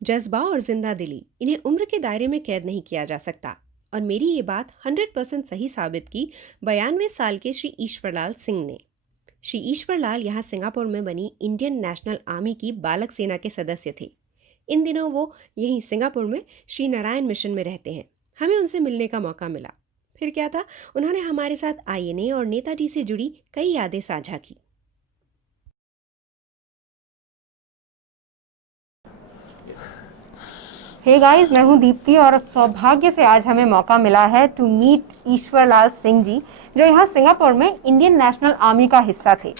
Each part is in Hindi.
जज्बा और जिंदा दिली इन्हें उम्र के दायरे में कैद नहीं किया जा सकता और मेरी ये बात 100% सही साबित की 92 साल के श्री ईश्वरलाल सिंह ने। श्री ईश्वरलाल यहाँ सिंगापुर में बनी इंडियन नेशनल आर्मी की बालक सेना के सदस्य थे। इन दिनों वो यहीं सिंगापुर में श्री नारायण मिशन में रहते हैं। हमें उनसे मिलने का मौका मिला। फिर क्या था, उन्होंने हमारे साथ आईएनए और नेताजी से जुड़ी कई यादें साझा की। हे गाइस, मैं हूं दीप्ति और सौभाग्य से आज हमें मौका मिला है टू मीट ईश्वरलाल सिंह जी, जो यहाँ सिंगापुर में इंडियन नेशनल आर्मी का हिस्सा थे।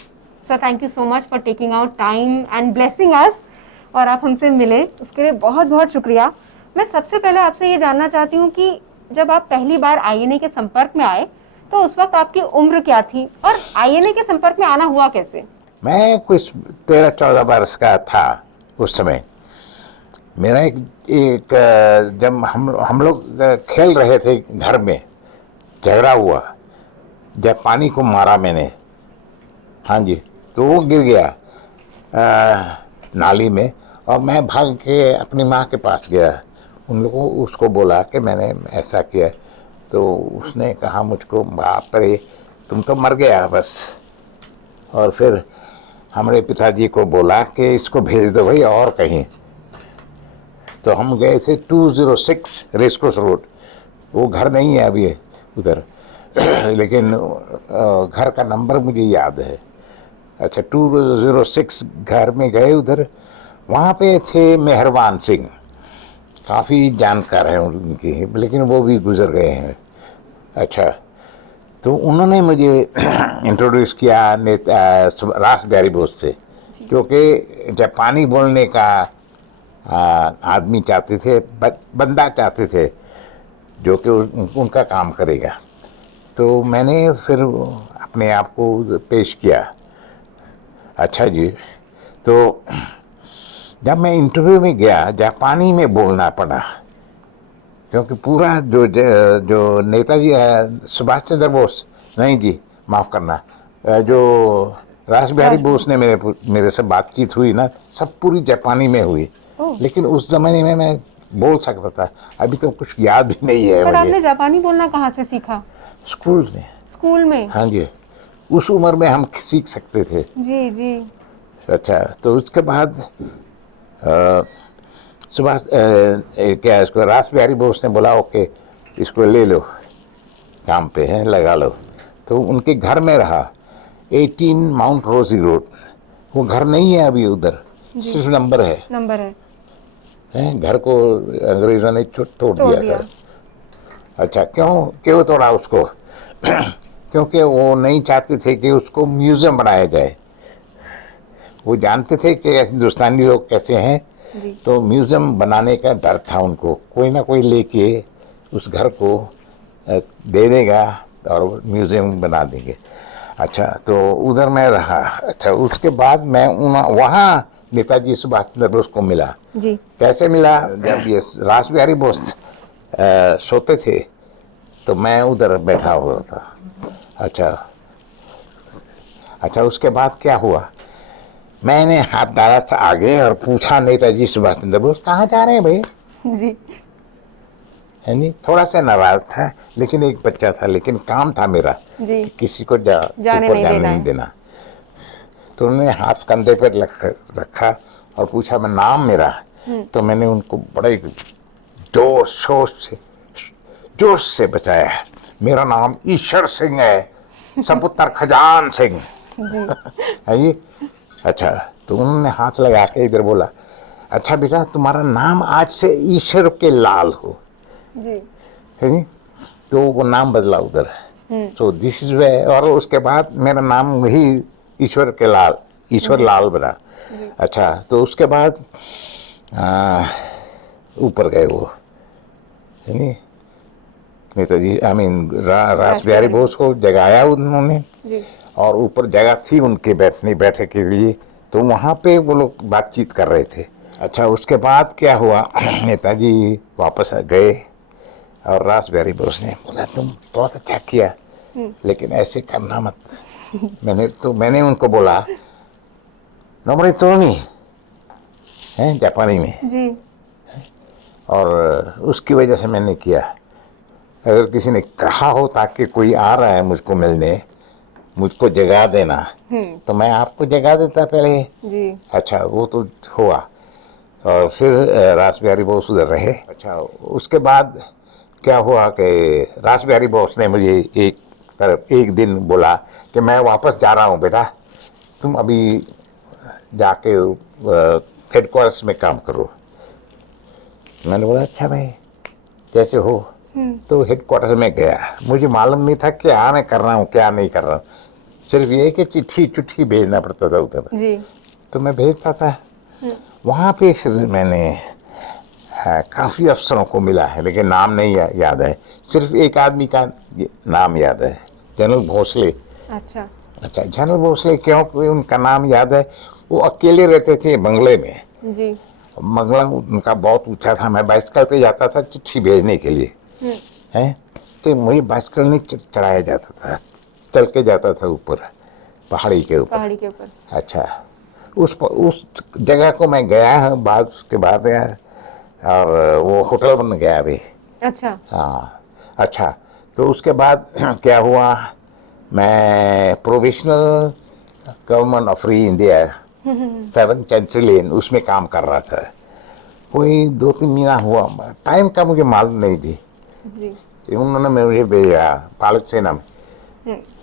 Sir, thank you so much for taking out time and blessing अस, और आप हमसे मिले उसके लिए बहुत बहुत शुक्रिया। मैं सबसे पहले आपसे ये जानना चाहती हूँ कि जब आप पहली बार आईएनए के संपर्क में आए तो उस वक्त आपकी उम्र क्या थी और आईएनए के संपर्क में आना हुआ कैसे? मैं कुछ 13-14 वर्ष का था उस समय। मेरा एक जब हम लोग खेल रहे थे घर में, झगड़ा हुआ, जब पानी को मारा मैंने, हाँ जी, तो वो गिर गया नाली में और मैं भाग के अपनी माँ के पास गया। उन लोगों उसको बोला कि मैंने ऐसा किया, तो उसने कहा मुझको, बाप रे तुम तो मर गया बस। और फिर हमारे पिताजी को बोला कि इसको भेज दो भाई और कहीं। तो हम गए थे 206 रेसकोर्स रोड। वो घर नहीं है अभी उधर लेकिन घर का नंबर मुझे याद है। अच्छा, 206 घर में गए उधर। वहाँ पे थे मेहरबान सिंह, काफ़ी जानकार हैं उनकी, लेकिन वो भी गुजर गए हैं। अच्छा, तो उन्होंने मुझे इंट्रोड्यूस किया रास बिहारी बोस से, क्योंकि जब पानी बोलने का आदमी चाहते थे, बंदा चाहते थे जो कि उनका काम करेगा। तो मैंने फिर अपने आप को पेश किया। अच्छा जी, तो जब मैं इंटरव्यू में गया, जापानी में बोलना पड़ा, क्योंकि पूरा जो नेताजी सुभाष चंद्र बोस, नहीं जी माफ़ करना, जो रास बिहारी बोस ने मेरे से बातचीत हुई ना, सब पूरी जापानी में हुई। लेकिन उस ज़माने में मैं बोल सकता था, अभी तो कुछ याद भी नहीं है पर मुझे। आपने जापानी बोलना कहाँ से सीखा? स्कूल में। स्कूल में? हाँ जी, उस उम्र में हम सीख सकते थे। जी जी। अच्छा, तो उसके बाद सुभाष क्या इसको रास बिहारी बोस ने बोला, ओके इसको ले लो, काम पे है, लगा लो। तो उनके घर में रहा, 18 माउंट रोजी रोड। वो घर नहीं है अभी उधर, सिर्फ नंबर है। नंबर है। घर को अंग्रेजों ने तोड़ दिया था। अच्छा, क्यों तोड़ा उसको? क्योंकि वो नहीं चाहते थे कि उसको म्यूजियम बनाया जाए। वो जानते थे कि हिंदुस्तानी लोग कैसे हैं, तो म्यूजियम बनाने का डर था उनको। कोई ना कोई लेके उस घर को दे देगा और म्यूजियम बना देंगे। अच्छा, तो उधर मैं रहा। अच्छा, उसके बाद मैं वहाँ नेताजी सुभाष चंद्र बोस को मिला। जी। कैसे मिला? जब ये रास बिहारी बोस सोते थे तो मैं उधर बैठा हुआ था। अच्छा, उसके बाद क्या हुआ, मैंने हाथ डाला था आगे और पूछा, नेताजी सुभाष चंद्र बोस कहाँ जा रहे हैं भाई? जी। है नहीं, थोड़ा सा नाराज था, लेकिन एक बच्चा था, लेकिन काम था मेरा कि किसी को जाने ऊपर जाने नहीं देना। तो उन्होंने हाथ कंधे पर रखा और पूछा, मैं नाम मेरा। तो मैंने उनको बड़े जोश से बताया, मेरा नाम ईश्वर सिंह है, सपुत्र खजान सिंह है ये। अच्छा, तो उन्होंने हाथ लगा के इधर बोला, अच्छा बेटा तुम्हारा नाम आज से ईश्वर के लाल हो, है नहीं? तो वो नाम बदला उधर। तो दिस इज वे। और उसके बाद मेरा नाम वही ईश्वर लाल बना। अच्छा, तो उसके बाद ऊपर गए वो, है नहीं, नेताजी रास बिहारी बोस को जगाया उन्होंने, और ऊपर जगह थी उनके बैठे के लिए। तो वहाँ पे वो लोग बातचीत कर रहे थे। अच्छा, उसके बाद क्या हुआ, नेताजी वापस गए और रास बिहारी बोस ने बोला, तुम बहुत अच्छा किया, लेकिन ऐसे करना मत। मैंने उनको बोला, नोबड़े तो नहीं है, जापानी में, और उसकी वजह से मैंने किया। अगर किसी ने कहा हो ताकि कोई आ रहा है मुझको मिलने, मुझको जगा देना, तो मैं आपको जगा देता पहले। जी। अच्छा, वो तो हुआ। और फिर रास बिहारी बोस उधर रहे। अच्छा, उसके बाद क्या हुआ कि रास बिहारी बोस ने मुझे एक दिन बोला कि मैं वापस जा रहा हूँ बेटा, तुम अभी जाके हेडक्वार्टर्स में काम करो। मैंने बोला अच्छा भाई, जैसे हो। तो हेडक्वार्टर में गया। मुझे मालूम नहीं था क्या मैं कर रहा हूँ क्या नहीं कर रहा हूँ, सिर्फ ये कि चिट्ठी भेजना पड़ता था उधर। जी। तो मैं भेजता था। वहाँ पे फिर मैंने काफ़ी अफसरों को मिला है, लेकिन नाम नहीं याद है। सिर्फ एक आदमी का नाम याद है, जनरल भोसले। अच्छा। अच्छा, जनरल भोसले क्यों उनका नाम याद है? वो अकेले रहते थे बंगले में। जी। बंगला उनका बहुत ऊंचा था। मैं बाइसिकल पे जाता था चिट्ठी भेजने के लिए, हैं, तो मुझे बाइसिकल नहीं चढ़ाया जाता था, चल के जाता था ऊपर पहाड़ी के ऊपर। पहाड़ी के ऊपर। अच्छा, उस जगह को मैं गया हूँ बाद, उसके बाद और वो होटल बन गया अभी। अच्छा। हाँ। अच्छा, तो उसके बाद क्या हुआ, मैं provisional government of free India 7 चेंचरी लेन उसमें काम कर रहा था। कोई 2-3 महीना हुआ, टाइम का मुझे मालूम नहीं थी। जी। उन्होंने मुझे भेजा पालक सेना में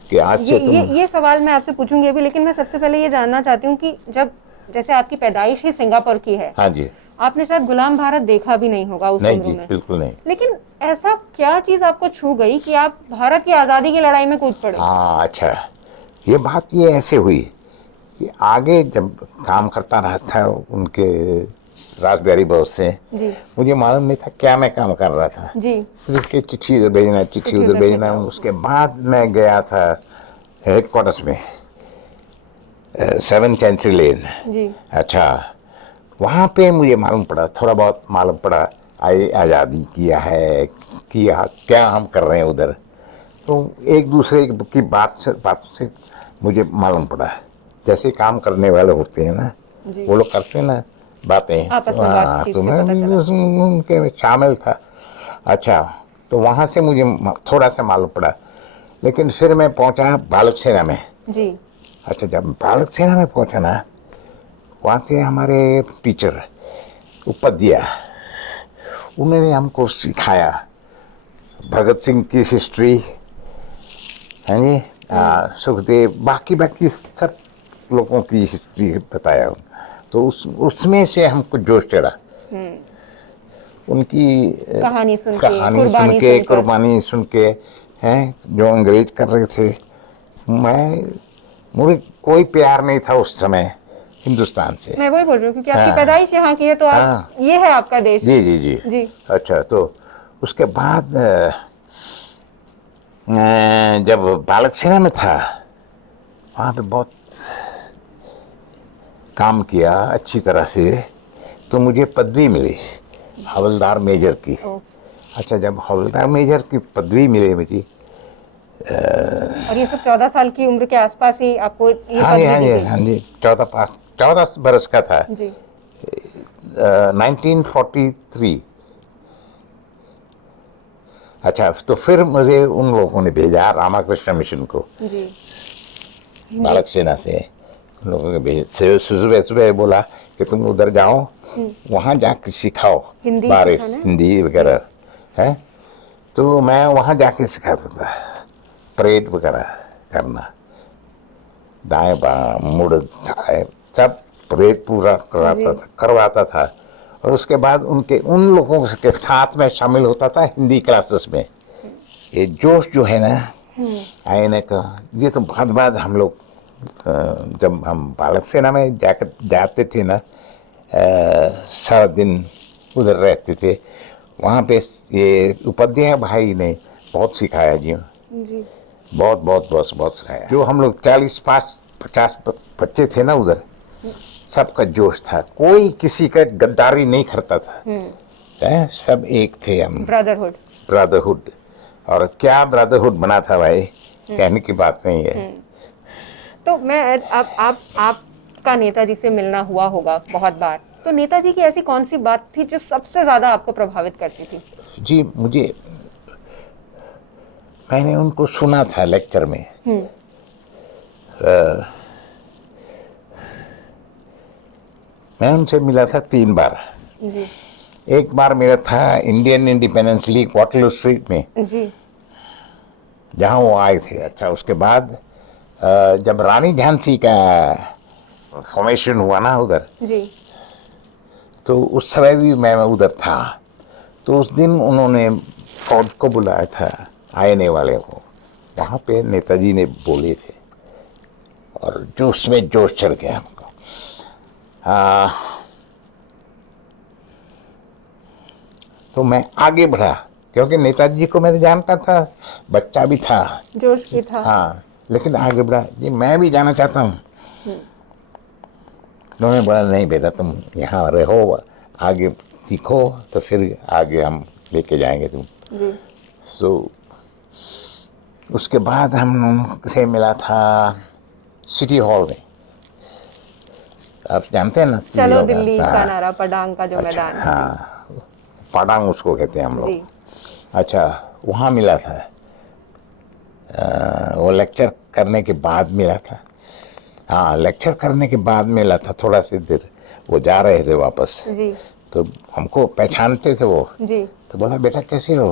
कि आज से तुम। ये सवाल मैं आपसे पूछूंगी अभी, लेकिन मैं सबसे पहले ये जानना चाहती हूँ कि जब जैसे आपकी पैदाइश ही सिंगापुर की है, हाँ जी। आपने शायद गुलाम भारत देखा भी नहीं होगा उस नहीं उम्र जी, में। बिल्कुल नहीं। लेकिन ऐसा क्या चीज आपको छू गई कि आप भारत की आजादी की लड़ाई में कूद पड़े? हाँ, अच्छा, ये बात ये ऐसे हुई कि आगे जब काम करता रहा था उनके रास बिहारी बोस से, जी। मुझे मालूम नहीं था क्या मैं काम कर रहा था। जी। सिर्फ कि चिट्ठी इधर भेजना, चिट्ठी उधर भेजना। उसके बाद मैं गया था हेडक्वार्टर्स में 7 चेंचरी लेन। जी। अच्छा, वहाँ पे मुझे मालूम पड़ा, थोड़ा बहुत मालूम पड़ा आज़ादी किया है, किया क्या हम कर रहे हैं उधर। तो एक दूसरे की बात से मुझे मालूम पड़ा, जैसे काम करने वाले होते हैं ना, जी। वो लोग करते हैं ना बातें। आपस में बातचीत तो से मैं पता भी चला। उनके शामिल था। अच्छा, तो वहाँ से मुझे थोड़ा सा मालूम पड़ा, लेकिन फिर मैं पहुँचा बालक सेना में। जी। अच्छा, जब बालक सेना में पहुँचा ना, वहाँ थे हमारे टीचर उपाध्याय, उन्होंने हमको सिखाया भगत सिंह की हिस्ट्री, है जी, सुखदेव, बाकी सब लोगों की हिस्ट्री बताया। तो उसमें से हमको जोश चढ़ा, उनकी कहानी सुन के कुर्बानी सुन के, हैं, जो अंग्रेज कर रहे थे। मुझे कोई प्यार नहीं था उस समय हिंदुस्तान से। मैं वही बोल रही हूँ क्योंकि आपकी हाँ। पैदाइश यहाँ की है, तो आप हाँ। ये है आपका देश। जी जी जी जी। अच्छा, तो उसके बाद जब बालक सेना में था, वहाँ पे बहुत काम किया अच्छी तरह से, तो मुझे पदवी मिली हवलदार मेजर की। अच्छा, जब हवलदार मेजर की पदवी मिली मुझे, और ये सब 14 साल की उम्र के आसपास ही आपको ये हाँ जी, पदवी हाँ दी जी, गई? हाँ जी, 14 बरस का था। जी। 1943। अच्छा, तो फिर मुझे उन लोगों ने भेजा रामाकृष्ण मिशन को, जी। बालक सेना से उन लोगों ने भेजा। सुबह सुबह बोला कि तुम उधर जाओ, वहाँ जाके सिखाओ हिंदी बारिश, सिखाना? हिंदी वगैरह है। तो मैं वहाँ जाके सिखाता था, परेड वगैरह करना, दाएं बाएं मुड़ सब परेड पूरा करवाता था। और उसके बाद उन लोगों के साथ में शामिल होता था हिंदी क्लासेस में। ये जोश जो है ना आने का, ये तो बाद हम लोग जब हम बालक सेना में जाते थे ना, सारा दिन उधर रहते थे। वहाँ पे ये उपाध्याय भाई ने बहुत सिखाया जी, जी। बहुत सिखाया। जो हम लोग 40-50 बच्चे थे ना उधर, सबका जोश था, कोई किसी का गद्दारी नहीं करता था, सब एक थे हम। ब्रदरहुड। और क्या ब्रदरहुड बना था भाई, कहने की बात नहीं है। तो मैं आपका नेताजी से मिलना हुआ होगा बहुत बार, तो नेताजी की ऐसी कौन सी बात थी जो सबसे ज्यादा आपको प्रभावित करती थी? जी मैंने उनको सुना था लेक्चर में। मैं उनसे मिला था 3 बार। जी एक बार मेरा था Indian independence league Waterloo street में, जी जहाँ वो आए थे। अच्छा, उसके बाद जब रानी झांसी का फॉर्मेशन हुआ ना उधर, जी तो उस समय भी मैं उधर था। तो उस दिन उन्होंने फौज को बुलाया था, आईएनए वाले को। वहाँ पे नेताजी ने बोले थे और जोश में जोश चढ़ गया हमको। तो मैं आगे बढ़ा, क्योंकि नेताजी को मैं जानता था, बच्चा भी था, जोश भी था। हाँ, लेकिन आगे बढ़ा, ये मैं भी जाना चाहता हूँ। उन्होंने बोला नहीं बेटा, तुम यहाँ रहो, आगे सीखो, तो फिर आगे हम लेके जाएंगे तुम। जी सो उसके बाद हम उनसे मिला था सिटी हॉल में। आप जानते हैं ना सिटी चलो हॉल? दिल्ली का हाँ, नारा, पडांग का जो अच्छा, मैदान है। हाँ, पाडांग उसको कहते हैं हम जी लोग। अच्छा, वहाँ मिला था। वो लेक्चर करने के बाद मिला था। हाँ, लेक्चर करने के बाद मिला था। थोड़ा सी देर वो जा रहे थे वापस, जी तो हमको पहचानते थे वो। जी तो बोला बेटा कैसे हो?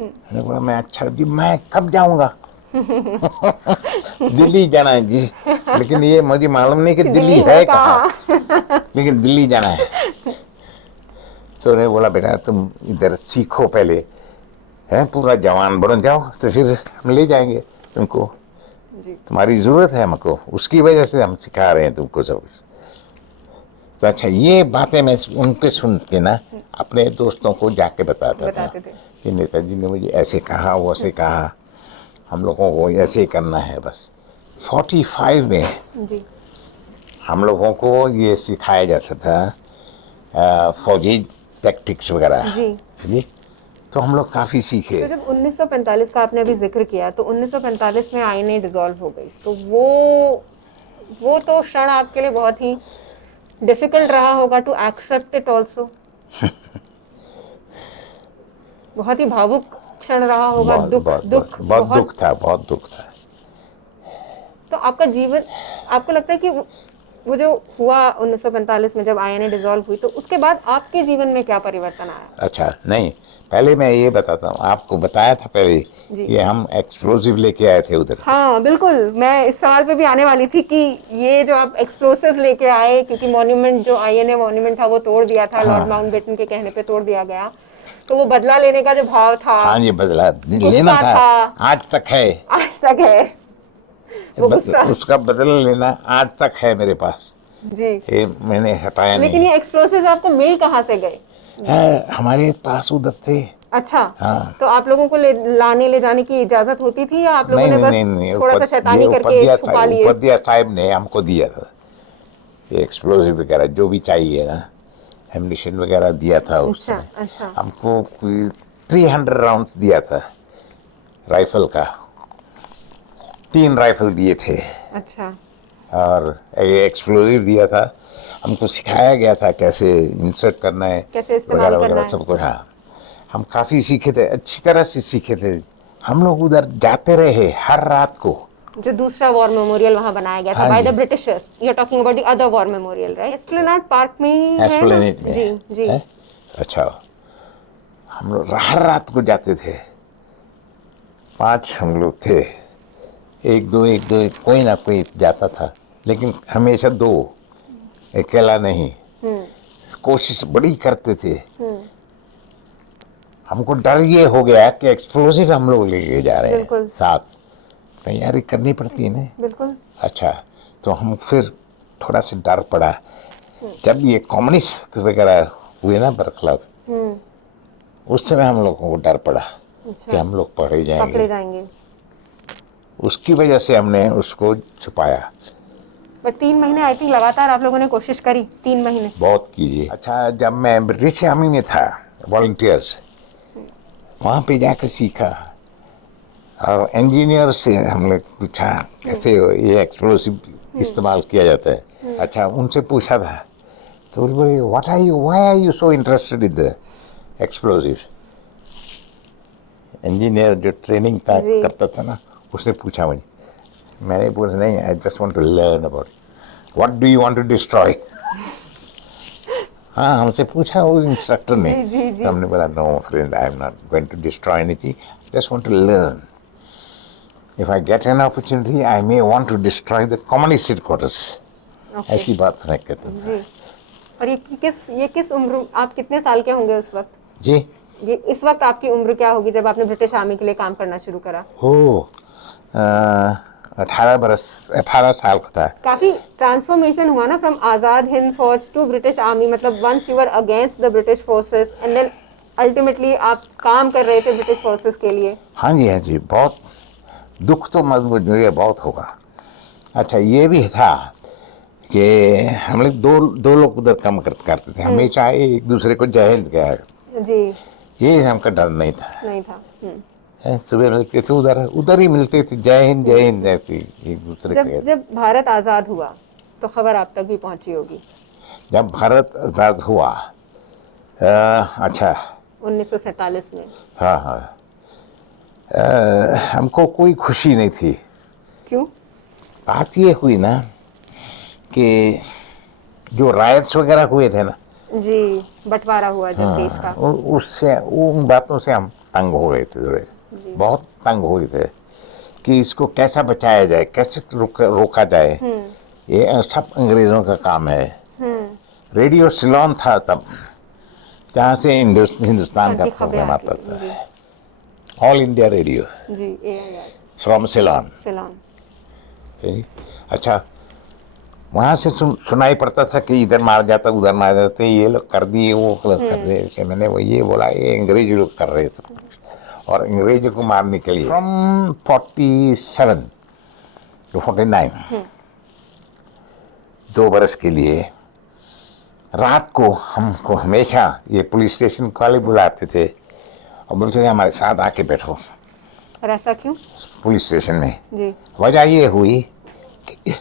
मैंने बोला मैं अच्छा जी, मैं कब जाऊंगा? दिल्ली जाना है जी, लेकिन ये मुझे मालूम नहीं कि दिल्ली है कहाँ, लेकिन दिल्ली जाना है। तो उन्होंने बोला बेटा तुम इधर सीखो पहले, है, पूरा जवान बन जाओ, तो फिर हम ले जाएंगे तुमको। जी तुम्हारी ज़रूरत है हमको, उसकी वजह से हम सिखा रहे हैं तुमको सब कुछ। तो अच्छा, ये बातें मैं उनके सुन के ना अपने दोस्तों को जाके बताता था बताते थे। कि नेताजी ने मुझे ऐसे कहा, वो ऐसे कहा, हम लोगों को ऐसे ही करना है बस। 45 में जी हम लोगों को ये सिखाया जाता था फौजी टैक्टिक्स वगैरह जी। जी। तो हम लोग काफ़ी सीखे। तो जब 1945 का आपने अभी जिक्र किया, तो 1945 में आईएनए डिसॉल्व हो गई, तो वो तो क्षण आपके लिए बहुत ही डिफिकल्ट रहा होगा टू एक्सेप्ट इट ऑल्सो। बहुत ही भावुक क्षण रहा होगा। बहुत दुख था, बहुत दुख था। तो आपका जीवन, आपको लगता है कि वो जो हुआ 1945 में जब आईएनए डिसॉल्व हुई, तो उसके बाद आपके जीवन में क्या परिवर्तन आया? अच्छा, नहीं, पहले मैं ये बताता हूँ, आपको बताया था पहले, ये हम एक्सप्लोसिव लेके आए थे उधर। हाँ बिल्कुल, मैं इस सवाल पे भी आने वाली थी कि ये जो आप एक्सप्लोसिव लेके आए, क्योंकि मॉन्यूमेंट जो आईएनए मॉन्यूमेंट था वो तोड़ दिया था, लॉर्ड माउंटबेटन के कहने पे तोड़ दिया गया, तो वो बदला लेने का जो भाव था, हाँ, ये बदला लेना था, आज तक है, आज तक है वो गुस्सा। उसका बदला लेना आज तक है मेरे पास जी। ये मैंने हटाया नहीं। लेकिन ये एक्सप्लोसिव आपको मिल कहाँ से गए? हमारे पास उधर थे। अच्छा, हाँ। तो आप लोगों को ले जाने की इजाजत होती थी, या आप लोगों ने बस थोड़ा सा शैतानी करके छुपा लिए? उपाध्याय साहब ने हमको दिया था ये एक्सप्लोसिव वगैरह, जो भी चाहिए ना, एम्यूनिशन वगैरह दिया था उस समय। अच्छा। हमको 300 राउंड दिया था राइफल का, 3 राइफल दिए थे। अच्छा। और एक्सप्लोसिव दिया था, हमको सिखाया गया था कैसे इंसर्ट करना है, कैसे इस्तेमाल करना है, सब कुछ। हाँ, हम काफ़ी सीखे थे, अच्छी तरह से सीखे थे। हम लोग उधर जाते रहे हर रात को। जो दूसरा वॉर मेमोरियल वहां बनाया गया था by the britishers, you are talking about the other war memorial, right? Esplanade Park में है। एस्प्लेनेड में जी जी। अच्छा, हम लोग हर रात को जाते थे, 5 हम लोग थे, एक दो कोई ना कोई जाता था, लेकिन हमेशा 2, अकेला नहीं। कोशिश बड़ी करते थे। हमको डर ये हो गया कि एक्सप्लोसिव हम लोग लेके जा रहे हैं, साथ तैयारी करनी पड़ती है ना। बिल्कुल। अच्छा, तो हम फिर थोड़ा सा डर पड़ा जब ये कम्युनिस्ट वगैरह हुए ना बरखलाफ, उस समय हम लोगों को डर पड़ा कि हम लोग पकड़े जाएंगे। उसकी वजह से हमने उसको छुपाया। बट 3 महीने आई थिंक लगातार आप लोगों ने कोशिश करी, 3 महीने बहुत कीजिए। अच्छा, जब मैं ब्रिटिश आर्मी में था, वॉलंटियर्स, वहाँ पे जाकर सीखा, और इंजीनियर से हमने पूछा कैसे ये एक्सप्लोसिव इस्तेमाल किया जाता है। अच्छा, उनसे पूछा था, तो उस बोले why are you so interested in the explosive. Engineer जो ट्रेनिंग करता था ना, उसने पूछा मुझे, मैंने बोला नहीं, I just want to learn about it. What do you want to destroy? हाँ, हमसे पूछा वो इंस्ट्रक्टर ने। तो हमने बोला no friend, I am not going to destroy anything, just want to learn. If I get an opportunity I may want to destroy the communist headquarters. ऐसी बात मैं कहता था। और ये किस उम्र, आप कितने साल के होंगे उस वक्त? जी, ये इस वक्त आपकी उम्र क्या होगी जब आपने ब्रिटिश आर्मी के लिए काम करना शुरू करा? हो 18 साल का था। काफी ट्रांसफॉर्मेशन हुआ ना, from Azad Hind Fauj to British army. मतलब once you were against the British forces and then ultimately आप काम कर रहे थे ब्रिटिश फोर्सेस के लिए। हाँ जी, बहुत दुख तो मुझे बहुत होगा। अच्छा, ये भी था कि हम लोग दो लोग उधर काम करते थे, हमेशा एक दूसरे को जय हिंद कहा जी। ये हमका डर नहीं था। सुबह मिलते थे, उधर ही मिलते थे, जय हिंद ऐसी एक दूसरे के। जब भारत आज़ाद हुआ तो खबर आप तक भी पहुंची होगी। जब भारत आज़ाद हुआ, अच्छा 1947 में। हाँ, हमको कोई खुशी नहीं थी। क्यों? बात ये हुई ना कि जो रायट्स वगैरह हुए थे ना जी, बंटवारा हुआ जब देश का, उससे उन बातों से हम तंग हो गए थे, थोड़े बहुत तंग हो गए थे कि इसको कैसा बचाया जाए, कैसे रोका जाए। ये सब अंग्रेज़ों का काम है। रेडियो सिलोन था तब, जहाँ से हिंदुस्तान का प्रोग्राम आता था, all India radio from Ceylon. अच्छा, वहाँ से सुनाई पड़ता था कि इधर मार जाता, उधर मार जाते, ये लोग कर दिए, वो गलत कर दिए। मैंने वो ये बोला, ये अंग्रेज लोग कर रहे थे, और अंग्रेजों को मारने के लिए फ्रॉम 47 to 49 2 बरस के लिए रात को हमको हमेशा ये पुलिस स्टेशन वाले बुलाते थे और बोलते थे हमारे साथ आके बैठो। और ऐसा क्यों? पुलिस स्टेशन में जी। वजह ये हुई कि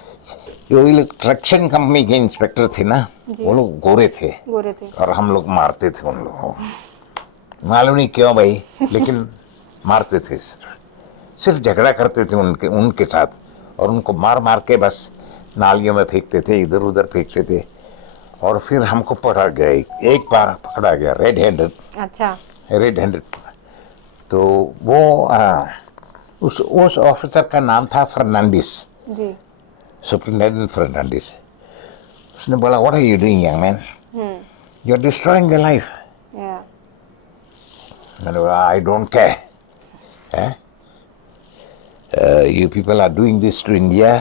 जो इलेक्ट्रिशियन कंपनी के इंस्पेक्टर थे ना, वो लोग गोरे थे और हम लोग मारते थे उन लोगों को। मालूम नहीं क्यों भाई, लेकिन मारते थे। सिर्फ झगड़ा करते थे उनके साथ, और उनको मार के बस नालियों में फेंकते थे, इधर उधर फेंकते थे। और फिर हमको पकड़ा गया, एक बार पकड़ा गया रेड हैंडेड। अच्छा, रेड हैंडेड। तो वो उस ऑफिसर का नाम था फर्नांडिस जी, सुपरिटेंडेंट फर्नांडिस। उसने बोला, what are you doing young man, you are destroying your life. मैंने बोला, I don't care, you people are doing this to India,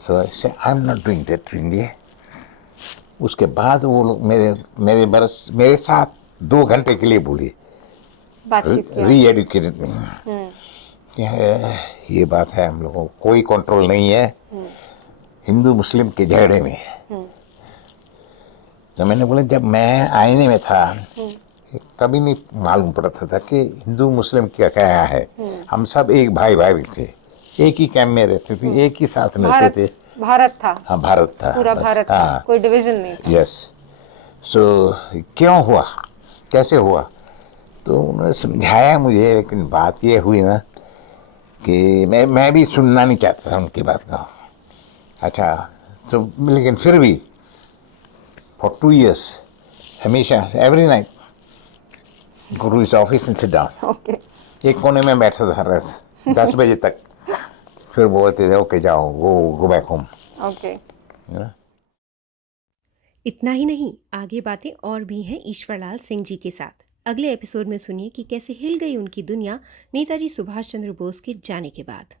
so I say I'm not doing that to India. उसके बाद वो लोग मेरे साथ 2 घंटे के लिए बोले, री-एडुकेटेड में ये बात है, हम लोगों को कोई कंट्रोल नहीं है हिंदू मुस्लिम के झगड़े में। तो मैंने बोला, जब मैं आईने में था कभी नहीं मालूम पड़ता था कि हिंदू मुस्लिम क्या है। हम सब एक भाई थे, एक ही कैंप में रहते थे, एक ही साथ मिलते थे। भारत था। हाँ, भारत था, पूरा भारत था, कोई डिवीजन नहीं था। यस। सो क्यों हुआ, कैसे हुआ, तो उन्होंने समझाया मुझे, लेकिन बात ये हुई ना कि मैं भी सुनना नहीं चाहता था उनकी बात का। अच्छा, तो लेकिन फिर भी फॉर 2 years हमेशा every night go to his office and sit down. Okay. एक कोने में बैठा था रात 10 बजे तक। फिर बोलते थे, ओके जाओ, गो बैक होम। ओके। इतना ही नहीं, आगे बातें और भी हैं ईश्वरलाल सिंह जी के साथ। अगले एपिसोड में सुनिए कि कैसे हिल गई उनकी दुनिया नेताजी सुभाष चंद्र बोस के जाने के बाद।